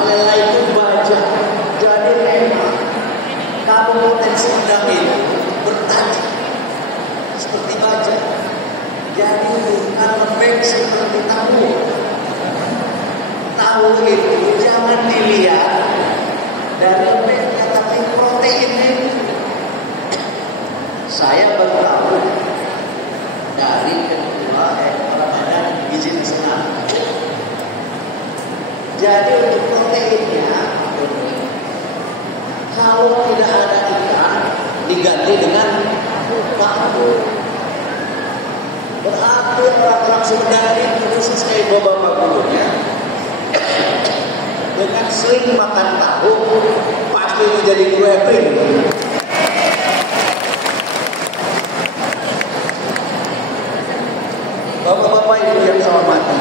Maralela itu baja. Jadi memang Kabupaten Sumedang itu bertajuk seperti baja. Jadi bukan lembek seperti tahu. Tahu itu jangan dilihat dari lembeknya, tapi proteinnya. Saya baru tahu dari ketua Badan Gizi Nasional. Jadi untuk proteinnya, kalau tidak ada ikan diganti dengan tahu. Berarti orang-orang Sumedang ini khusus kayak bapak gurunya dengan sering makan tahu pasti menjadi kue pring. Bapak-bapak ibu yang saya hormati,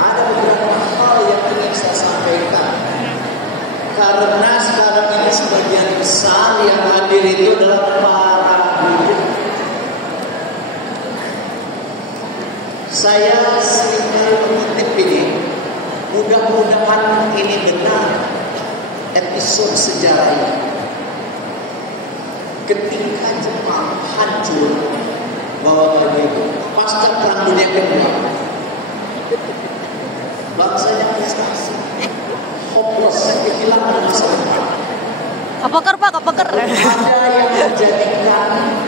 ada beberapa hal yang ingin saya sampaikan. Karena sekarang ini sebagian besar yang hadir itu adalah para guru. Saya seringkali mengutip ini, mudah-mudahan ini benar episode sejarah ini. Ketika Jepang hancur, bahwa begitu pasca Perang Dunia Kedua, bangsanya prestasi, hopeless, kehilangan masa depan. Apakah Pak? Apakah? Ada yang menjadikan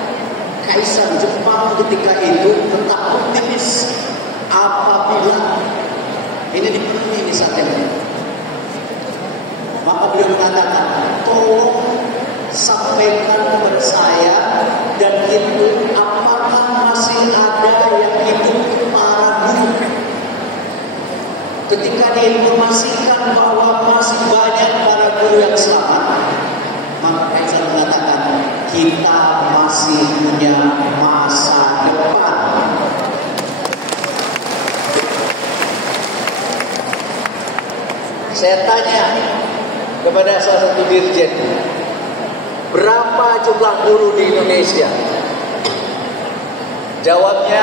Kaisar Jepang ketika itu tetap optimis apabila ini dipenuhi ini saat ini. Maka beliau mengatakan, tolong sampaikan kepada saya dan itu apakah masih ada yang hidup para guru. Ketika diinformasikan bahwa masih banyak para guru yang selamat, maka Kaisar mengatakan kita masih punya masa depan. Saya tanya kepada salah satu dirjen, berapa jumlah guru di Indonesia? Jawabnya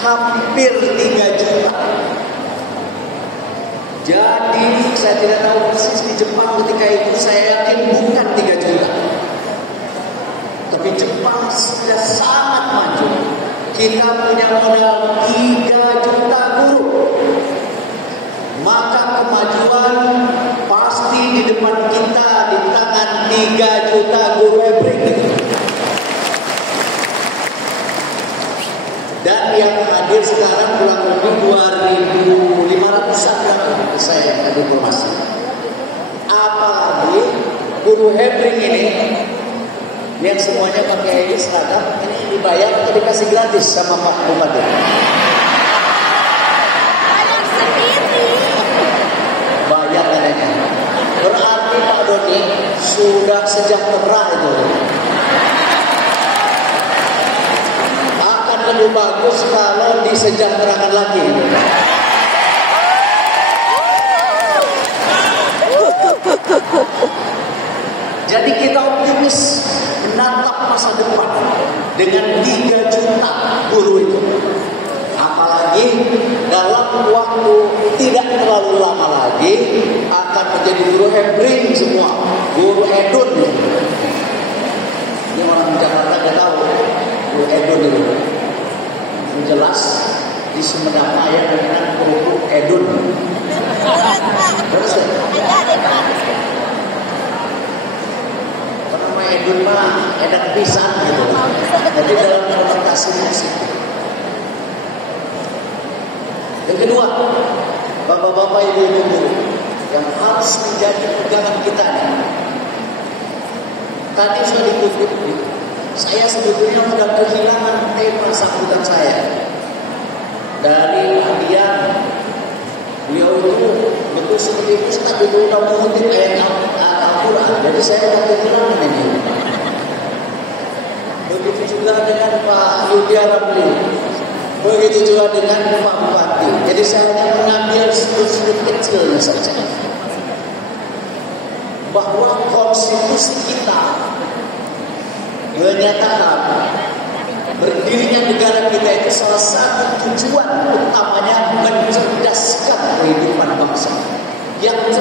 hampir 3 juta. Jadi saya tidak tahu persis di Jepang ketika itu, saya yakin bukan 3 juta. Tapi Jepang sudah sangat maju. Kita punya modal 3 juta guru. Maka kemajuan pasti di depan kita di tangan 3 juta guru ebrik. Dan yang hadir sekarang kurang lebih 2.500-an saya ada informasi. Apalagi guru hebring ini yang semuanya pakai seragam, ini dibayar atau dikasih gratis sama Pak Bupati? Bayar katanya. Berarti Pak Doni sudah sejahtera itu. Akan lebih bagus kalau disejahterakan lagi. Jadi kita optimis menatap masa depan dengan 3 juta guru itu. Apalagi dalam waktu tidak terlalu lama lagi akan menjadi guru hebring semua, guru edun. Ini orang Jakarta nggak tahu guru edun itu. Yang jelas di Sumedang ya dengan guru edun. Terus nama edun mah enak pisan gitu. Jadi dalam konotasi musik. Yang kedua, bapak-bapak, ibu-ibu yang harus menjadi pegangan kita nih. Tadi sudah dikutip, saya sebetulnya sudah kehilangan tema sambutan saya dari hadiah. Beliau itu betul seperti itu, tapi dulu udah mengutip ayat Al-Quran. Jadi saya sudah kehilangan ini. Begitu juga dengan Pak Yudhya Ramli. Begitu juga dengan Pak Bupati. Jadi saya hanya mengambil sudut-sudut kecilnya saja. Bahwa konstitusi kita menyatakan berdirinya negara kita itu salah satu tujuan utamanya mencerdaskan kehidupan bangsa.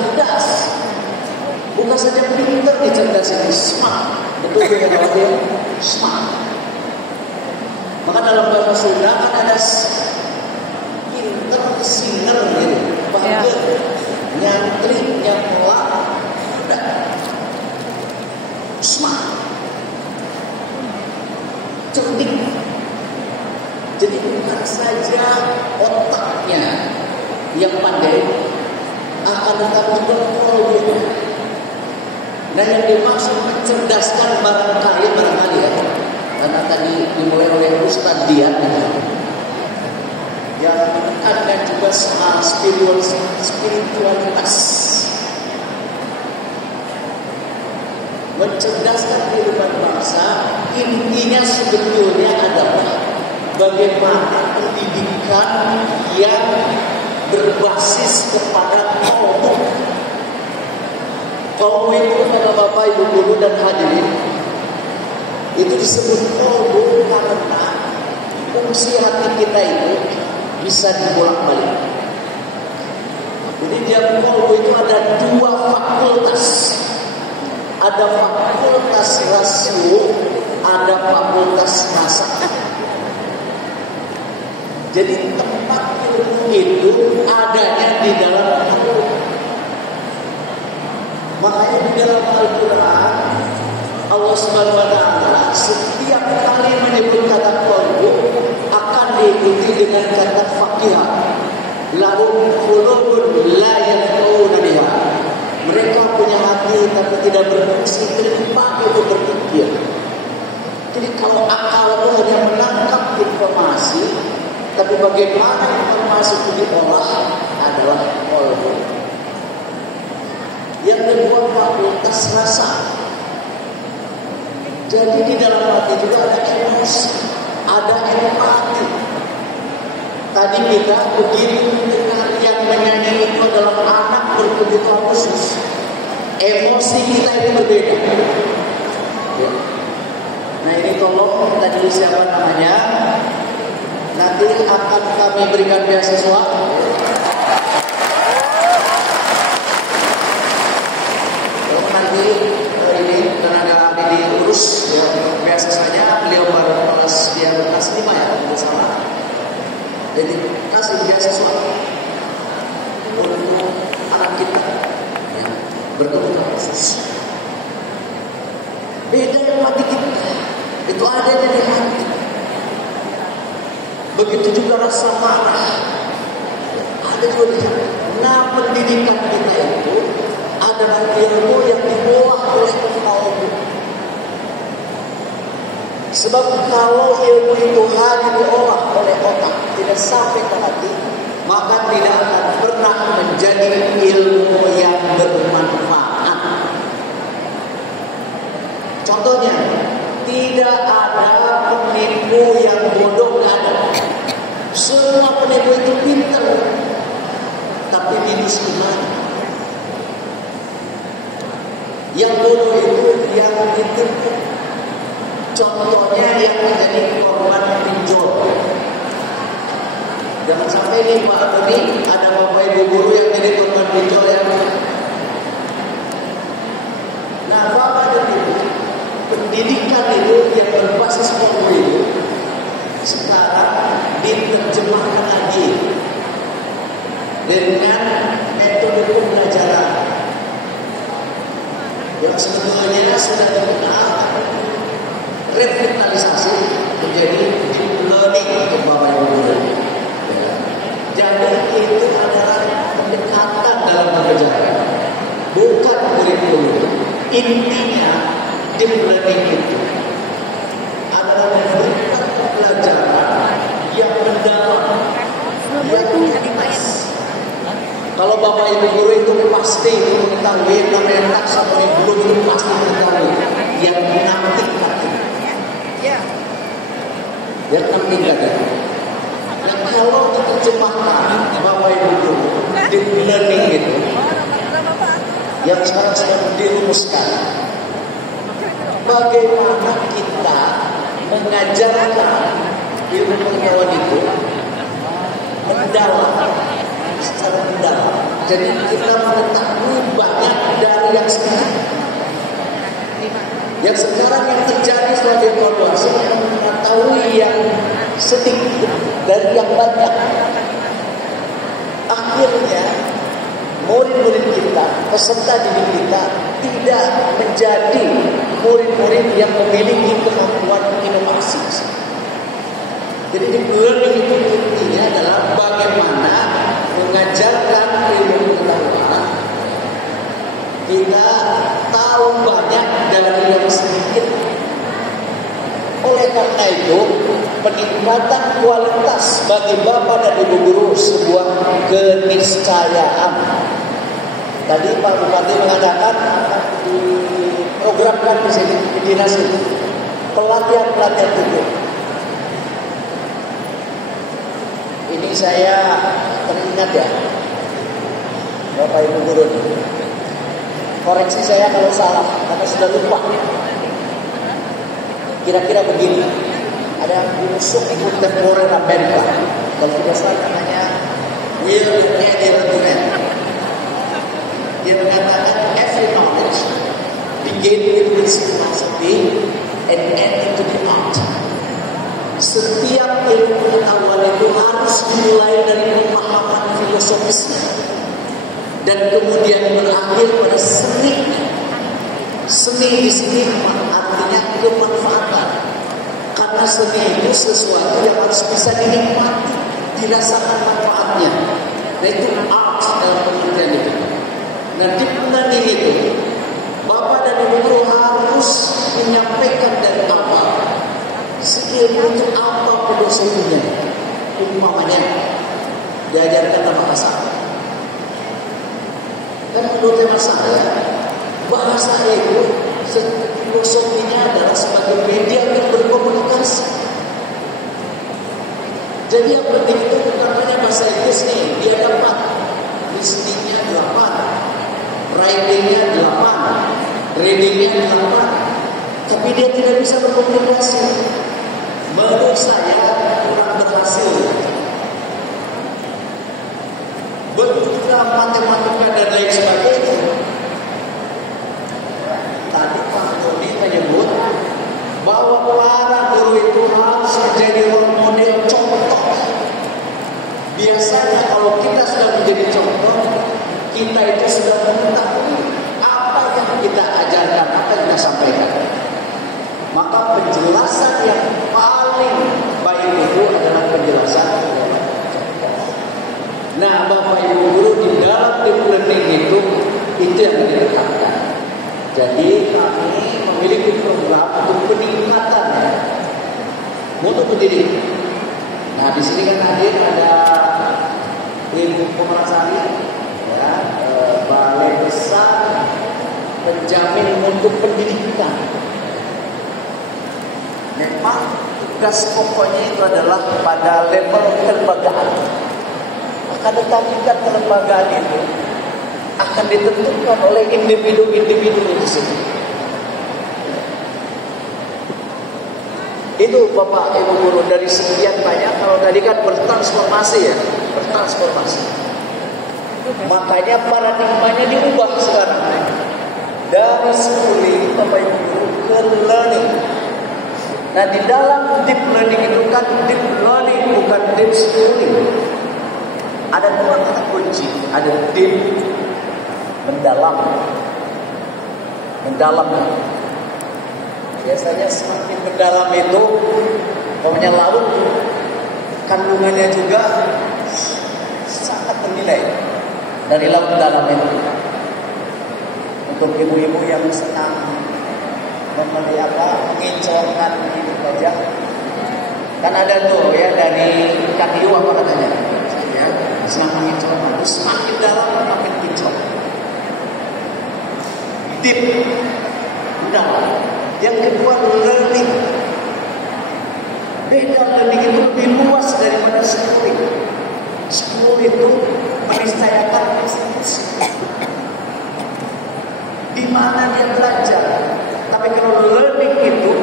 cerdas. Bukan saja pinter, cerdas ini smart. Betul ya kalau dia smart. Maka dalam bahasa Sunda kan ada pinter, singer gitu. Bahkan nyantri, nyamlak, udah smart, cerdik. Jadi bukan saja otaknya yang pandai, akan tetapi juga kolbunya. Nah yang dimaksud mencerdaskan barangkali ya, karena tadi dimulai oleh Ustaz Dian yang menekankan juga soal spiritualitas, mencerdaskan kehidupan bangsa. Intinya sebetulnya adalah bagaimana pendidikan yang berbasis kepada kolbu. Kolbu itu kata Bapak Ibu guru dan hadirin, itu disebut kolbu karena fungsi hati kita itu bisa dibolak-balik. Jadi dia kolbu itu ada dua fakultas. Ada fakultas rasio, ada fakultas rasa. Jadi tempat ilmu itu adanya di dalam kolbu. Makanya di dalam Al-Quran Allah Subhanahu wa Ta'ala setiap kali menyebut kata kolbu akan diikuti dengan kata faqihah. Lahum qulubun la yafqahuna biha. Mereka punya hati tapi tidak berfungsi, tidak dipakai untuk berpikir. Jadi kalau akal itu hanya menangkap informasi, tapi bagaimana informasi itu diolah adalah kolbu. Yang kedua fakultas rasa. Jadi di dalam hati juga ada emosi, ada empati. Tadi kita begitu mendengar yang menyanyi itu adalah anak berkebutuhan khusus. Emosi kita itu berbeda. Nah ini tolong tadi siapa namanya? Nanti akan kami berikan beasiswa. Nanti ini tenaga ahli diurus ya, beasiswanya beliau baru kelas dia kelas 5 ya kalau salah. Jadi kasih beasiswa untuk anak kita ya, berkebutuhan khusus. Beda yang mati kita itu ada di hati. Begitu juga rasa marah ada juga di hati. Nah pendidikan kita itu adalah ilmu yang diolah oleh kolbu. Sebab kalau ilmu itu hanya diolah oleh otak, tidak sampai ke hati, maka tidak akan pernah menjadi ilmu yang bermanfaat. Contohnya, tidak ada penipu yang bodoh, tidak ada. Semua penipu itu pintar, tapi minus iman. Yang bodoh itu yang ditipu. Contohnya yang menjadi korban pinjol. Jangan sampai nih Pak Tony ada bapak ibu guru yang jadi korban pinjol ya. Nah bapak dan ibu, pendidikan itu yang berbasis kolbu itu sekarang diterjemahkan lagi dengan metode pembelajaran yang sebetulnya sudah dikenal revitalisasi menjadi deep learning untuk bapak ibu guru. Jadi itu adalah pendekatan dalam pembelajaran, bukan kurikulum. Intinya deep learning itu adalah memberikan pembelajaran yang mendalam, yang lintas. Kalau bapak ibu guru itu pasti mengetahui namanya taksonomi guru itu pasti mengetahui yang nanti yang nanti dan kalau diterjemahkan bapak ibu guru deep learning itu yang sekarang sedang dirumuskan, bagaimana kita mengajarkan ilmu pengetahuan itu mendalam, secara mendalam Jadi kita mengetahui banyak dari yang sekarang. Yang sekarang yang terjadi setelah evaluasi yang mengetahui yang sedikit dari yang banyak. Akhirnya murid-murid kita, peserta didik kita tidak menjadi murid-murid yang memiliki kemampuan inovasi. Jadi deep learning itu intinya adalah bagaimana mengajarkan ilmu pengetahuan kita tahu banyak dari yang sedikit. Oleh karena itu, peningkatan kualitas bagi Bapak dan Ibu guru sebuah keniscayaan. Tadi Pak Bupati mengatakan akan diprogramkan di sini di dinas itu pelatihan itu. Ini saya teringat ya, Bapak Ibu guru. Koreksi saya kalau salah, karena sudah lupa. Kira-kira begini, ada musuh kontemporer Amerika, kalau tidak salah namanya Will Durant. Dia mengatakan every knowledge begin with philosophy and end into the art. Setiap ilmu pengetahuan itu harus dimulai dari pemahaman filosofisnya dan kemudian berakhir pada seni. Seni di sini artinya kemanfaatan. Karena seni itu sesuatu yang harus bisa dinikmati, dirasakan manfaatnya. Nah itu art dalam pengertian itu. Nah di learning itu, Bapak dan Ibu guru harus menyampaikan dari awal skill itu apa filosofinya. Umpamanya diajarkan tentang bahasa. Dan menurut saya, bahasa itu filosofinya adalah sebagai media untuk berkomunikasi. Jadi yang penting itu bukan hanya bahasa Inggris nih, dia dapat listeningnya 8, writingnya 8, readingnya 8, tapi dia tidak bisa berkomunikasi. Menurut saya kurang berhasil. Bentuknya matematika dan lain sebagainya. Tadi Pak Doni menyebut bahwa para guru itu harus menjadi role model contoh. Biasanya kalau kita sudah menjadi contoh, kita itu sudah mengetahui apa yang kita ajarkan, apa yang kita sampaikan. Maka penjelasan yang paling baik itu adalah penjelasan. Nah, Bapak Ibu guru di dalam deep learning itu yang ditekankan. Jadi kami memiliki program untuk peningkatan mutu pendidik. Nah di sini kan hadir ada Ibu Pemerasari, ya, Balai Besar Penjamin Mutu Pendidikan. Memang tugas pokoknya itu adalah pada level kelembagaan. Akan tetapi kan kelembagaan itu akan ditentukan oleh individu-individu itu sendiri. Itu Bapak Ibu guru dari sekian banyak. Kalau tadi kan bertransformasi ya, bertransformasi. Makanya paradigmanya diubah sekarang dari schooling Bapak Ibu guru ke learning. Nah di dalam deep learning itu kan deep learning bukan deep schooling. Ada dua kata kunci, ada deep mendalam. Biasanya semakin mendalam itu, pokoknya laut kandungannya juga sangat ternilai dari laut dalam itu. Untuk ibu-ibu yang senang mengincorkan ini saja, kan ada tuh ya dari ikan hiu apa katanya, ya, senang mengincorkan. Semakin dalam makin kincor. Deep, mendalam. Yang kedua learning. Beda, learning itu lebih luas daripada schooling. School itu meniscayakan institusi di mana dia belajar. Tapi kalau learning itu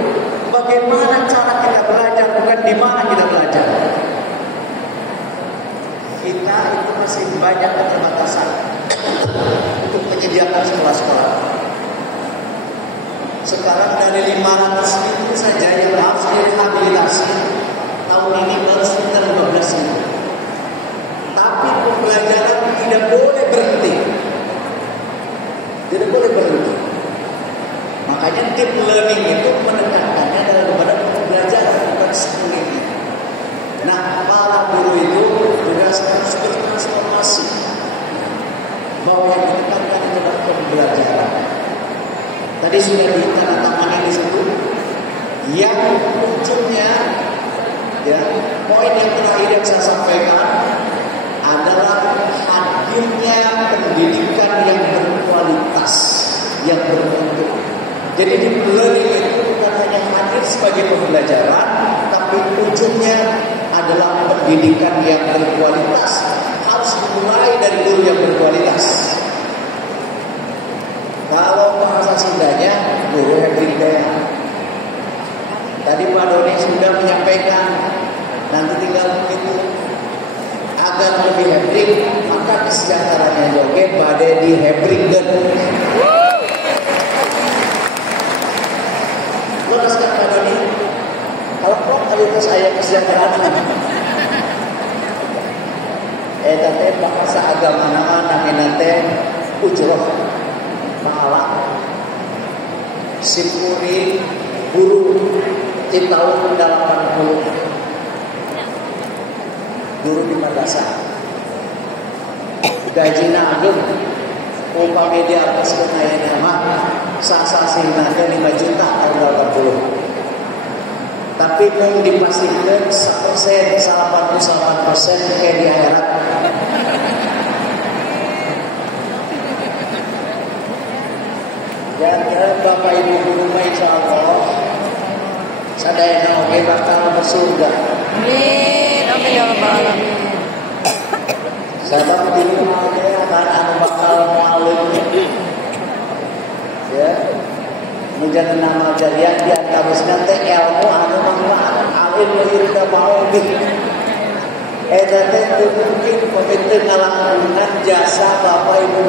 bagaimana cara kita belajar, bukan di mana kita belajar. Kita itu masih banyak keterbatasan. menyediakan sekolah-sekolah. Sekarang dari 500.000 saja yang harus direhabilitasi, tahun ini baru sekitar 15.000. Tapi pembelajaran tidak boleh berhenti. Tidak boleh berhenti. Makanya deep learning itu menekankannya daripada pembelajaran, bukan schooling. Nah, para guru itu juga harus bertransformasi. Bahwa yang ditekankan itu adalah pembelajaran. Tadi sudah ditandatangani di situ. Yang ujungnya, ya, poin yang terakhir yang saya sampaikan adalah hadirnya pendidikan yang berkualitas, yang bermutu. Jadi di learning itu bukan hanya hadir sebagai pembelajaran, tapi ujungnya adalah pendidikan yang berkualitas. Harus dimulai dari guru yang berkualitas. Kalau bahasa Sundanya, guru yang berdaya. Tadi Pak Doni sudah menyampaikan, nanti tinggal begitu. Agar lebih hebring, maka kesejahteraan joget badai di hebringkan. Lo rasakan Pak Doni, kalau kualitas ayat kesejahteraan, tante bahasa agama nama naminate ujroh pahala simpuri guru di tahun 80 guru di madrasah gaji agung upah media atas kenaian nama sasasinya 5 juta tahun 80. Tapi mau dipastikan 100%, 88% kayak di akhirat. Dan Bapak Ibu guru insya Allah sadayana oke bakal bersurga. Amin. Amin ya rabbal alamin. Sabab di rumah akan anu bakal maulid. Ya. Menjadi nama jariah di antaranya teh ilmu anu manfaat alim yurida ma'ubih. Eta teh mungkin pemimpin ngalangunan jasa Bapak Ibu.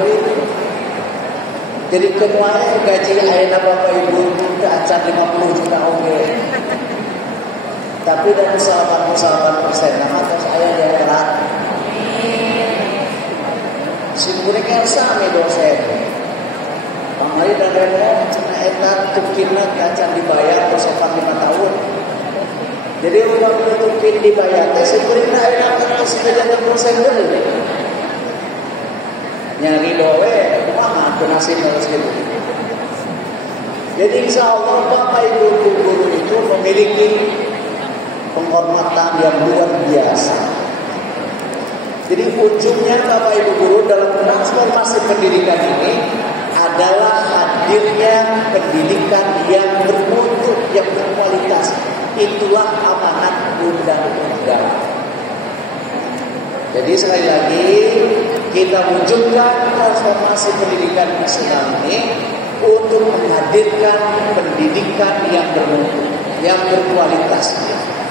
Jadi kemuanya gaji ayeuna Bapak Ibu udah acan 50 juta oke. Tapi dari 98% nama terus aya di akhirat. Simpuliknya sami dosen. Pamali dan remo cina eta tukirna acan dibayar tersopan 5 tahun. Jadi uang tukir dibayar teh simpulikna aya terus sejajar dosen deui. Nyari doe kumaha teu nasib harus gitu. Jadi insya Allah Bapak Ibu guru itu memiliki penghormatan yang luar biasa. Jadi ujungnya Bapak Ibu guru dalam transformasi pendidikan ini adalah hadirnya pendidikan yang bermutu, yang berkualitas. Itulah amanat undang-undang. Jadi sekali lagi kita wujudkan transformasi pendidikan nasional ini untuk menghadirkan pendidikan yang bermutu, yang berkualitas.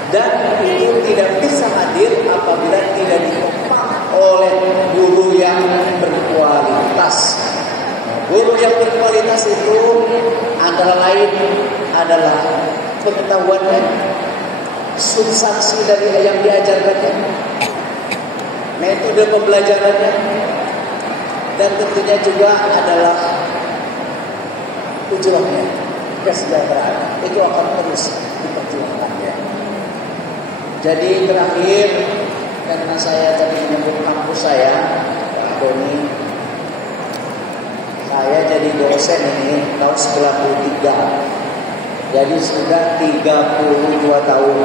Dan itu tidak bisa hadir apabila tidak ditopang oleh guru yang berkualitas. Guru yang berkualitas itu antara lain adalah pengetahuannya, substansi dari yang diajarkannya, metode pembelajarannya, dan tentunya juga adalah ujungnya kesejahteraan. Itu akan terus diperjuangkannya. Jadi terakhir, karena saya tadi menyebut kampus saya, Pak Doni, saya jadi dosen ini tahun 93. Jadi sudah 32 tahun.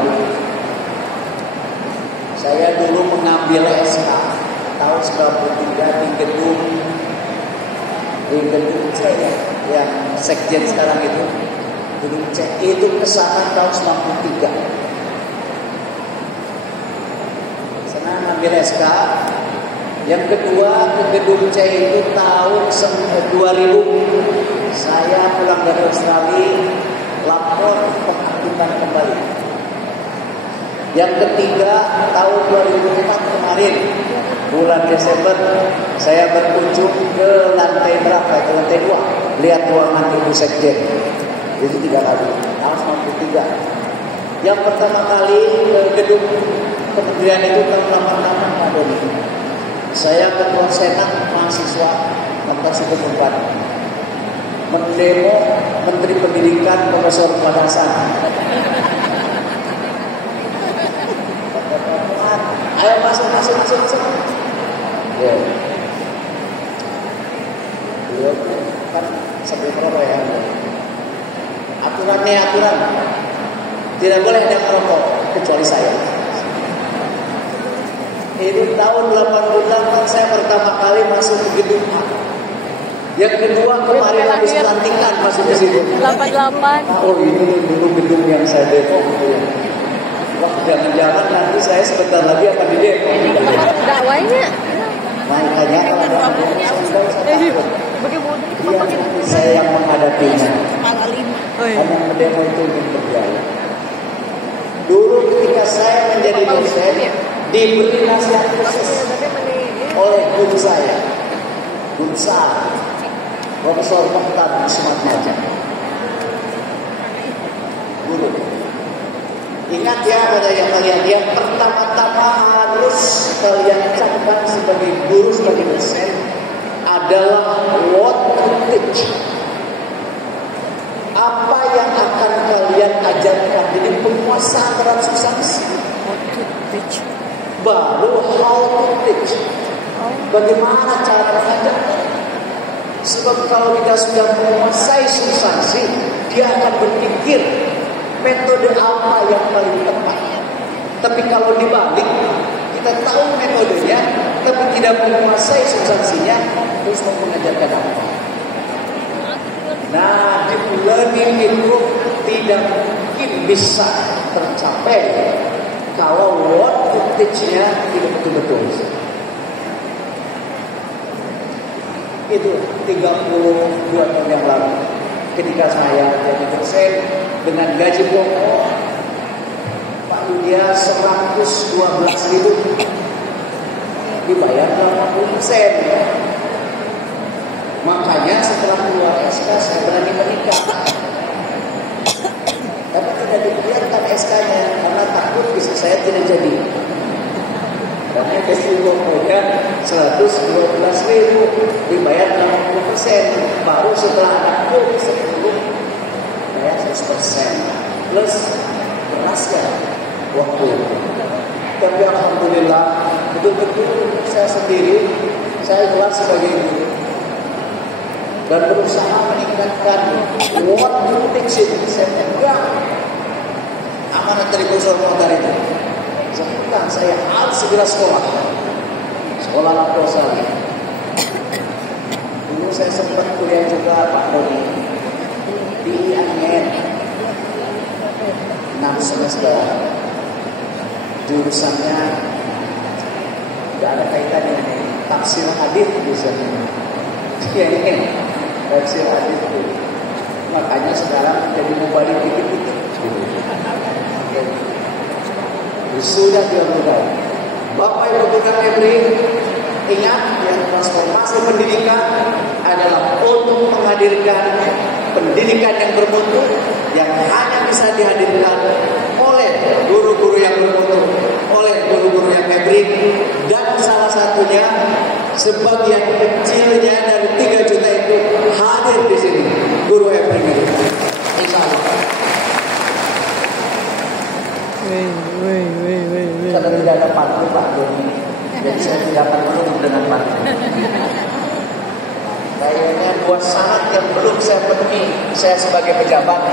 Saya dulu mengambil SK tahun 93 di gedung C ya, yang sekjen sekarang itu. Gedung C itu kesana tahun 93. Sana ngambil SK. Yang kedua ke gedung C itu tahun 2000. Saya pulang dari Australia, lapor pengaktifan kembali. Yang ketiga tahun 2004 kemarin bulan Desember saya berkunjung ke lantai berapa? Ke lantai 2. Lihat ruangan Ibu Sekjen. Itu 3 kali. Tahun 93. Yang pertama kali ke gedung kementerian itu tahun 86 Pak Doni. Saya ketua senat mahasiswa angkatan 94. Mendemo Menteri Pendidikan Profesor Padasan. Ayo masuk. Ya. Beliau kan sampai berapa ya? Aturan. Tidak boleh ada merokok kecuali saya. Itu tahun 88 saya pertama kali masuk ke gedung A. Yang kedua kemarin habis pelantikan masuk ke situ. 88. Oh ini dulu gedung yang saya demo gitu ya. Wah jangan-jangan nanti saya sebentar lagi akan di demo. Dakwanya. Makanya kalau ada saya yang menghadapinya. Karena demo itu untuk berjaya. Dulu ketika saya menjadi dosen diberi nasihat khusus oleh guru saya, guru saya, Profesor Mokhtar Sumatmaja. Guru, ingat ya pada yang kalian, yang pertama-tama harus kalian camkan sebagai guru, sebagai dosen adalah what to teach. Apa yang akan kalian ajarkan? Jadi penguasaan terhadap substansi. Baru how to teach. Bagaimana cara mengajarkan? Sebab kalau kita sudah menguasai substansi, dia akan berpikir metode apa yang paling tepat. Tapi kalau dibalik, kita tahu metodenya, tapi tidak menguasai substansinya, terus mau mengajarkan apa? Nah, deep learning itu tidak mungkin bisa tercapai kalau what to teach-nya tidak betul-betul. Itu 32 tahun yang lalu ketika saya jadi dosen dengan gaji pokok Pak Yudia 112.000 dibayar 80%. Makanya setelah keluar SK saya berani menikah. Tapi tidak dibiarkan SK-nya karena takut bisnis saya tidak jadi. Karena gaji pokoknya 112.000 dibayar 60%. Baru setelah anakku 10 bayar 100% plus berasnya waktu. Tapi alhamdulillah betul-betul saya sendiri saya kelas sebagai guru dan berusaha meningkatkan what to teach it. Saya pegang amanat dari Profesor Mokhtar itu. Sekarang saya harus segera sekolah lakosa. Dulu saya sempat kuliah juga Pak Doni di IAIN 6 semester. Jurusannya tidak ada kaitannya dengan tafsir hadis jurusannya. IAIN tafsir hadis itu. Makanya sekarang jadi mubalik dikit-dikit. Sudah 30 tahun. Bapak Ibu PKMRI, ingat yang transformasi pendidikan adalah untuk menghadirkan pendidikan yang bermutu yang hanya bisa dihadirkan oleh guru-guru yang bermutu, oleh guru-guru yang hybrid, dan salah satunya sebagian kecilnya dari 3 juta itu hadir di sini, guru hybrid itu. Insya Allah. Karena tidak ada partai Pak Doni, jadi saya tidak akan menutup dengan partai. Kayaknya 2 syarat yang belum saya penuhi saya sebagai pejabat,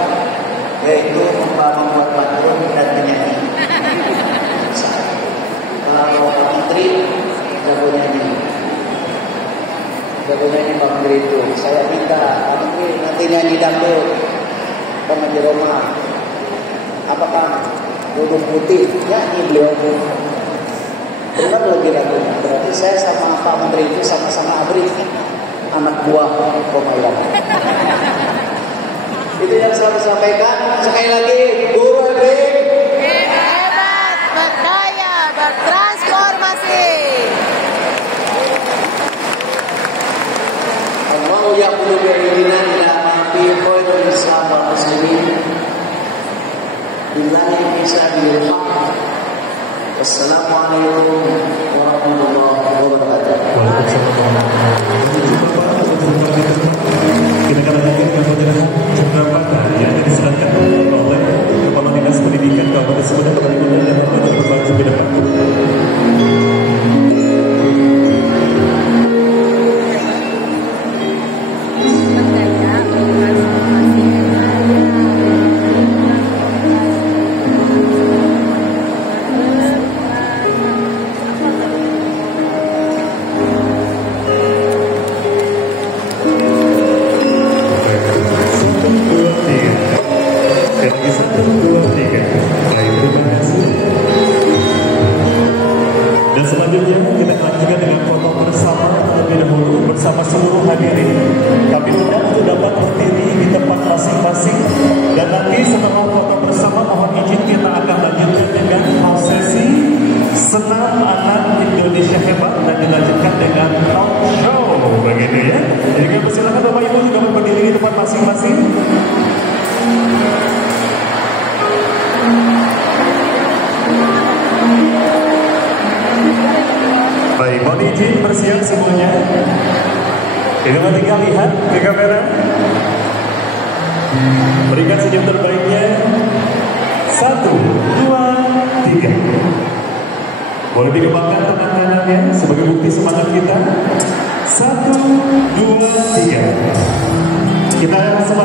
yaitu membuat pantun dan menyanyi. Kalau Pak Menteri jago nyanyi Pak Menteri itu, saya minta Pak Menteri nanti nyanyi dangdut sama di Roma. Apakah duduk putih nyanyi beliau itu benar lagi lagu. Berarti saya sama Pak Menteri itu sama-sama abri anak buah Komailan. Itu yang saya sampaikan. Sekali lagi, guru hybrid hebat, berdaya, bertransformasi. Sayyidina ila mati khairul Islam wal muslimin. Billahi bisa dirham. Wassalamualaikum warahmatullahi wabarakatuh. Kita akan lanjutkan pembelajaran beberapa yang diserahkan oleh Kepala Dinas Pendidikan Kabupaten Sumedang Kalimantan dan akan berlangsung ke depan. Dan selanjutnya kita lanjutkan dengan foto bersama terlebih dahulu bersama seluruh hadirin. Kami undang untuk dapat berdiri di tempat masing-masing dan nanti setelah foto bersama mohon izin kita akan lanjutkan dengan prosesi senam anak Indonesia hebat dan dilanjutkan dengan talk show begitu ya. Jadi kami persilakan Bapak Ibu juga berdiri di tempat masing-masing. Baik, mohon izin bersiap semuanya. Kita tinggal lihat ke kamera. Berikan senyum terbaiknya. 1, 2, 3. Boleh dikembangkan tangan kanannya sebagai bukti semangat kita. 1, 2, 3. Kita semangat.